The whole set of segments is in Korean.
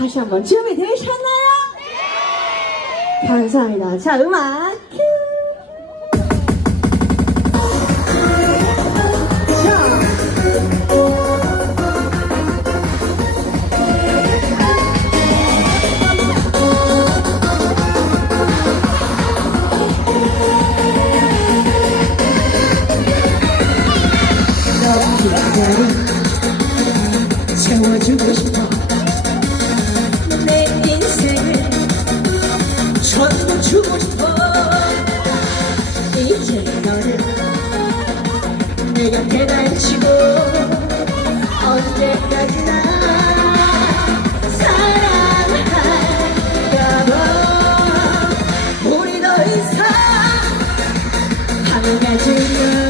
다시 한번 준비되셨나요? 감사합니다. 자, 음악 큐! 자, 채워주고 싶어 내가 계단치고 언제까지나 사랑할까 봐 우리 더 이상 가능하지만 한눈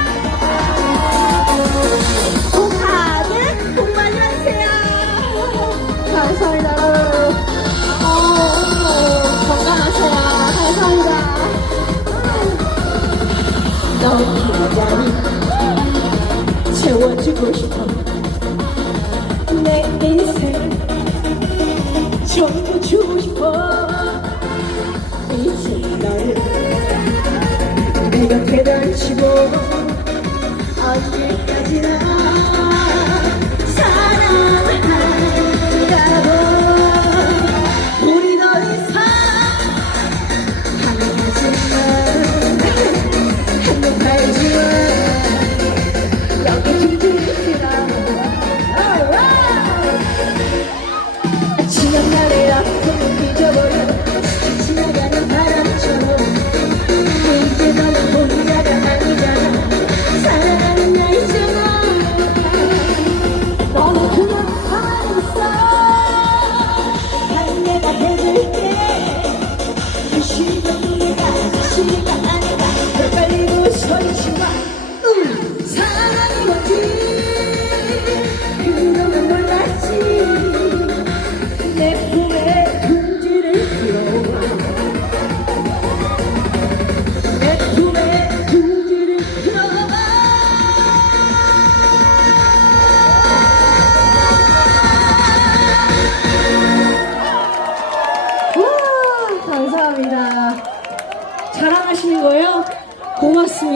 너 기다리 채워주고 싶어. 내 인생 전부 주고 싶어. 이제 너를 내가 배달치고 언제 감사합니다. 자랑하시는 거예요? 고맙습니다.